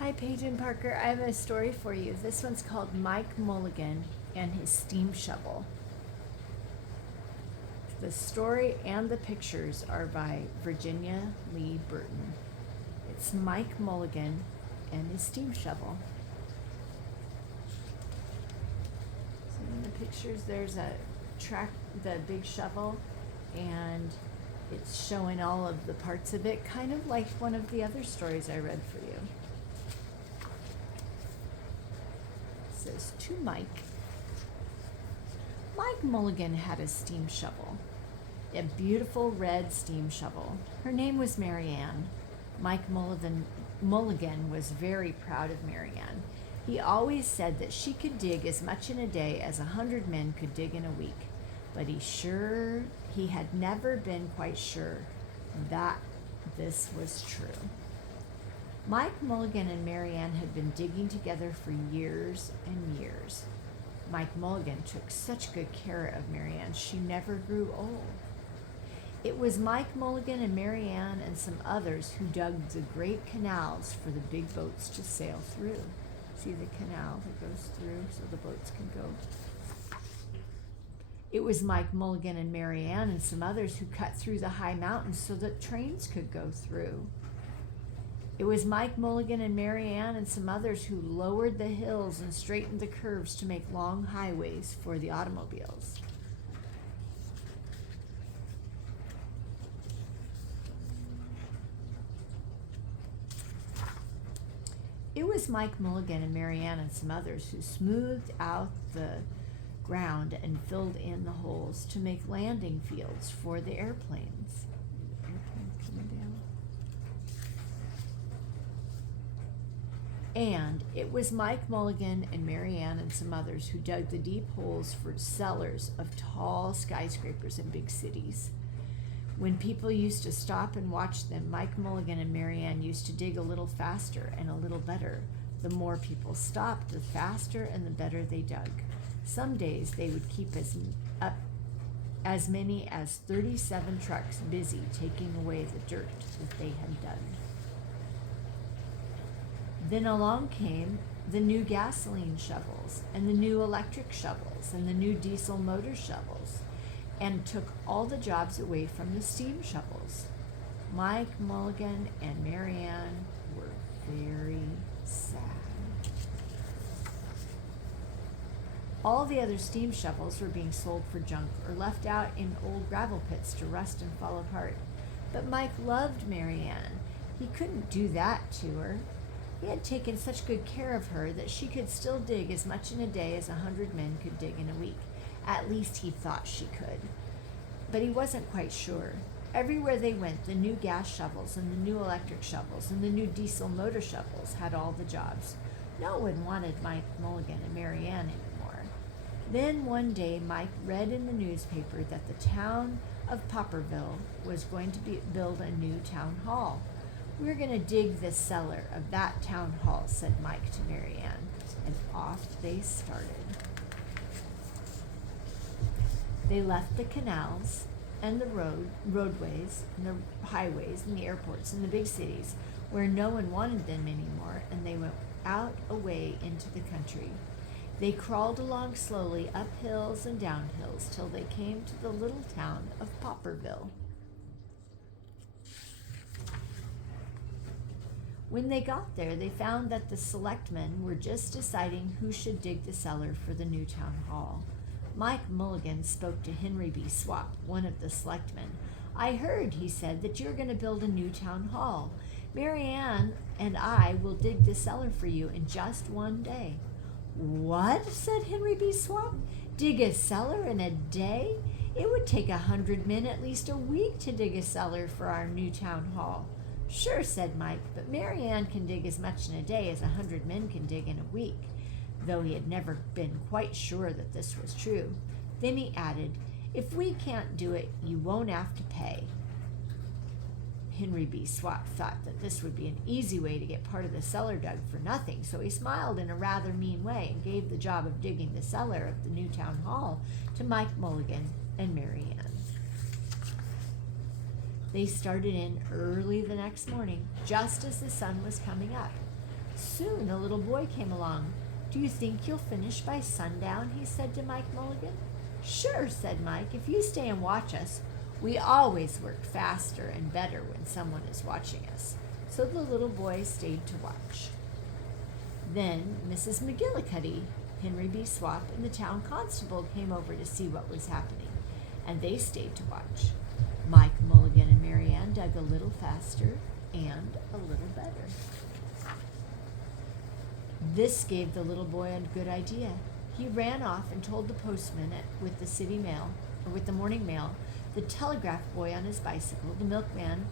Hi, Paige and Parker. I have a story for you. This one's called Mike Mulligan and His Steam Shovel. The story and the pictures are by Virginia Lee Burton. It's Mike Mulligan and his steam shovel. So in the pictures, there's a the big shovel, and it's showing all of the parts of it, kind of like one of the other stories I read for you. It says, to Mike. Mike Mulligan had a steam shovel, a beautiful red steam shovel. Her name was Mary Ann. Mike Mulligan was very proud of Mary Ann. He always said that she could dig as much in a day as 100 men could dig in a week, but he had never been quite sure that this was true. Mike Mulligan and Mary Ann had been digging together for years and years. Mike Mulligan took such good care of Mary Ann, she never grew old. It was Mike Mulligan and Mary Ann and some others who dug the great canals for the big boats to sail through. See the canal that goes through so the boats can go. It was Mike Mulligan and Mary Ann and some others who cut through the high mountains so that trains could go through. It was Mike Mulligan and Mary Ann and some others who lowered the hills and straightened the curves to make long highways for the automobiles. It was Mike Mulligan and Mary Ann and some others who smoothed out the ground and filled in the holes to make landing fields for the airplanes. Airplanes coming down. And it was Mike Mulligan and Mary Ann and some others who dug the deep holes for cellars of tall skyscrapers in big cities. When people used to stop and watch them, Mike Mulligan and Mary Ann used to dig a little faster and a little better. The more people stopped, the faster and the better they dug. Some days they would keep as many as 37 trucks busy taking away the dirt that they had dug. Then along came the new gasoline shovels and the new electric shovels and the new diesel motor shovels, and took all the jobs away from the steam shovels. Mike Mulligan and Mary Ann were very sad. All the other steam shovels were being sold for junk or left out in old gravel pits to rust and fall apart. But Mike loved Mary Ann. He couldn't do that to her. He had taken such good care of her that she could still dig as much in a day as 100 men could dig in a week. At least he thought she could. But he wasn't quite sure. Everywhere they went, the new gas shovels and the new electric shovels and the new diesel motor shovels had all the jobs. No one wanted Mike Mulligan and Mary Ann anymore. Then one day, Mike read in the newspaper that the town of Popperville was going to build a new town hall. "We're going to dig the cellar of that town hall," said Mike to Mary Ann, and off they started. They left the canals and the roadways and the highways and the airports and the big cities where no one wanted them anymore, and they went out away into the country. They crawled along slowly up hills and down hills till they came to the little town of Popperville. When they got there, they found that the selectmen were just deciding who should dig the cellar for the new town hall. Mike Mulligan spoke to Henry B. Swap, one of the selectmen. "I heard," he said, "that you're going to build a new town hall. Mary Ann and I will dig the cellar for you in just one day." "What?" said Henry B. Swap. "Dig a cellar in a day? It would take 100 men at least a week to dig a cellar for our new town hall." "Sure," said Mike, "but Mary Ann can dig as much in a day as 100 men can dig in a week," though he had never been quite sure that this was true. Then he added, "If we can't do it, you won't have to pay." Henry B. Swap thought that this would be an easy way to get part of the cellar dug for nothing, so he smiled in a rather mean way and gave the job of digging the cellar of the new town hall to Mike Mulligan and Mary Ann. They started in early the next morning, just as the sun was coming up. Soon a little boy came along. "Do you think you'll finish by sundown?" he said to Mike Mulligan. "Sure," said Mike, "if you stay and watch us. We always work faster and better when someone is watching us." So the little boy stayed to watch. Then Mrs. McGillicuddy, Henry B. Swap, and the town constable came over to see what was happening, and they stayed to watch. Mike Mulligan and Mary Ann dug a little faster and a little better. This gave the little boy a good idea. He ran off and told the postman with the city mail, or with the morning mail, the telegraph boy on his bicycle, the milkman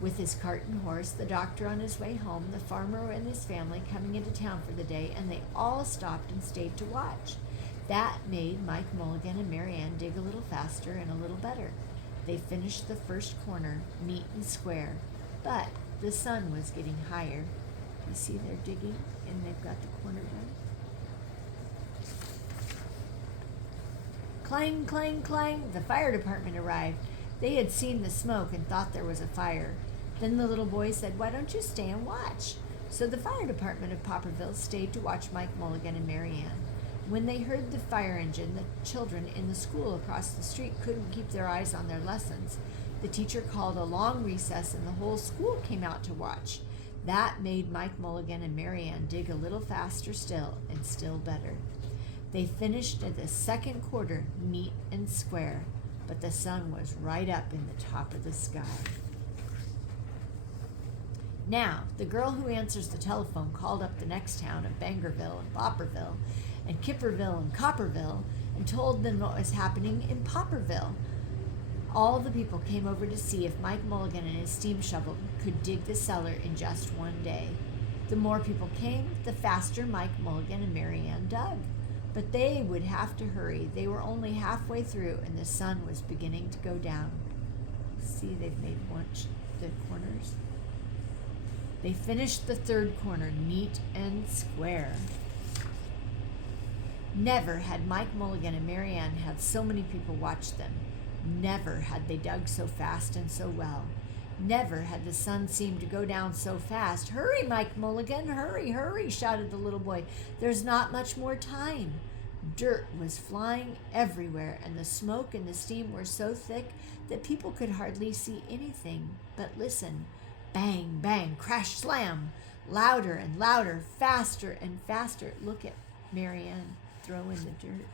with his cart and horse, the doctor on his way home, the farmer and his family coming into town for the day, and they all stopped and stayed to watch. That made Mike Mulligan and Mary Ann dig a little faster and a little better. They finished the first corner neat and square, but the sun was getting higher. You see they're digging and they've got the corner done. Clang, clang, clang, the fire department arrived. They had seen the smoke and thought there was a fire. Then the little boy said, "Why don't you stay and watch?" So the fire department of Popperville stayed to watch Mike Mulligan and Mary Ann. When they heard the fire engine, the children in the school across the street couldn't keep their eyes on their lessons. The teacher called a long recess and the whole school came out to watch. That made Mike Mulligan and Mary Ann dig a little faster still and still better. They finished at the second quarter neat and square, but the sun was right up in the top of the sky. Now, the girl who answers the telephone called up the next town of Bangerville and Popperville and Kipperville and Copperville and told them what was happening in Popperville. All the people came over to see if Mike Mulligan and his steam shovel could dig the cellar in just one day. The more people came, the faster Mike Mulligan and Mary Ann dug. But they would have to hurry. They were only halfway through and the sun was beginning to go down. See, they've made the corners. They finished the third corner neat and square. Never had Mike Mulligan and Mary Ann had so many people watch them. Never had they dug so fast and so well. Never had the sun seemed to go down so fast. "Hurry, Mike Mulligan, hurry, hurry," shouted the little boy. "There's not much more time." Dirt was flying everywhere, and the smoke and the steam were so thick that people could hardly see anything. But listen, bang, bang, crash, slam, louder and louder, faster and faster. Look at Mary Ann throwing the dirt.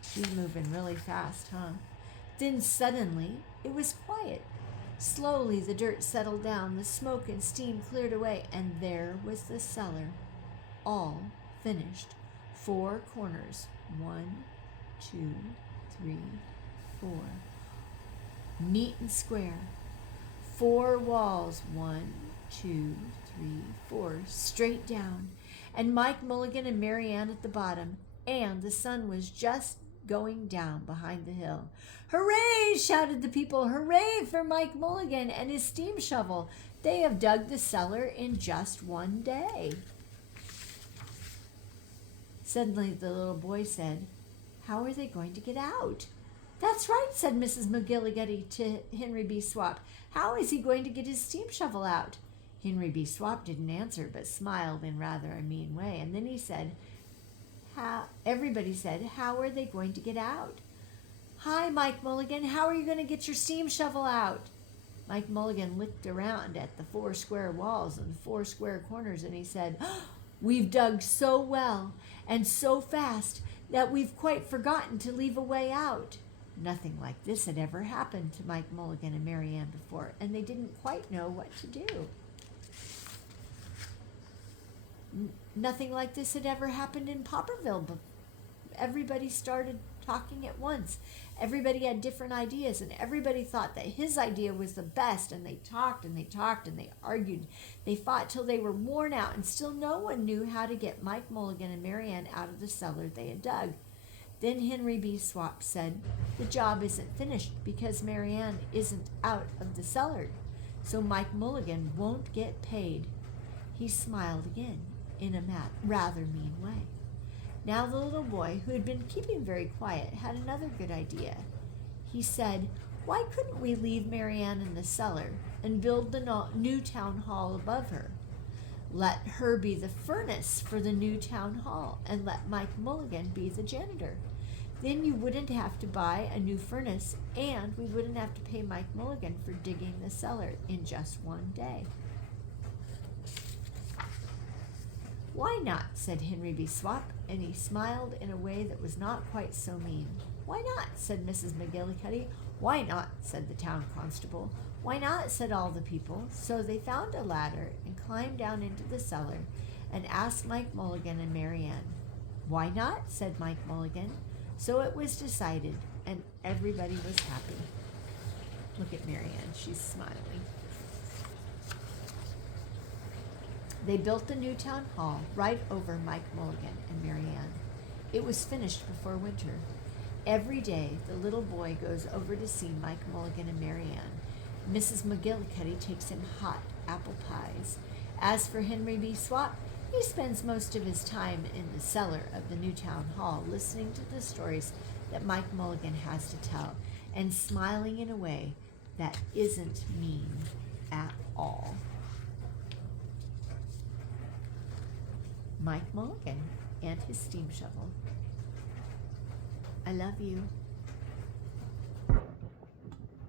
She's moving really fast, huh? Then suddenly it was quiet. Slowly the dirt settled down, the smoke and steam cleared away, and there was the cellar, all finished. 4 corners, 1, 2, 3, 4. Neat and square. 4 walls, 1, 2, 3, 4, straight down. And Mike Mulligan and Mary Ann at the bottom, and the sun was just going down behind the hill. "Hooray!" shouted the people. "Hooray for Mike Mulligan and his steam shovel. They have dug the cellar in just one day." Suddenly the little boy said, "How are they going to get out?" "That's right," said Mrs. McGillicuddy to Henry B. Swap. "How is he going to get his steam shovel out?" Henry B. Swap didn't answer, but smiled in rather a mean way. And then he said, everybody said, "How are they going to get out?" "Hi, Mike Mulligan, how are you going to get your steam shovel out?" Mike Mulligan looked around at the 4 square walls and the 4 square corners, and he said, "We've dug so well and so fast that we've quite forgotten to leave a way out." Nothing like this had ever happened to Mike Mulligan and Mary Ann before, and they didn't quite know what to do. Nothing like this had ever happened in Popperville, but everybody started talking at once. Everybody had different ideas, and everybody thought that his idea was the best, and they talked and they talked and they argued. They fought till they were worn out, and still no one knew how to get Mike Mulligan and Mary Ann out of the cellar they had dug. Then Henry B. Swap said, "The job isn't finished because Mary Ann isn't out of the cellar, so Mike Mulligan won't get paid." He smiled again in a rather mean way. Now the little boy, who had been keeping very quiet, had another good idea. He said, "Why couldn't we leave Mary Ann in the cellar and build the new town hall above her?" Let her be the furnace for the new town hall, and let Mike Mulligan be the janitor. Then you wouldn't have to buy a new furnace, and we wouldn't have to pay Mike Mulligan for digging the cellar in just one day. Why not? Said Henry B. Swap, and he smiled in a way that was not quite so mean. Why not? Said Mrs. McGillicuddy. Why not? Said the town constable. Why not? Said all the people. So they found a ladder and climbed down into the cellar and asked Mike Mulligan and Mary Ann. Why not? Said Mike Mulligan. So it was decided, and everybody was happy. Look at Mary Ann, she's smiling. They built the new town hall right over Mike Mulligan and Mary Ann. It was finished before winter. Every day, the little boy goes over to see Mike Mulligan and Mary Ann. Mrs. McGillicuddy takes him hot apple pies. As for Henry B. Swap, he spends most of his time in the cellar of the new town hall listening to the stories that Mike Mulligan has to tell and smiling in a way that isn't mean at all. Mike Mulligan and his steam shovel. I love you.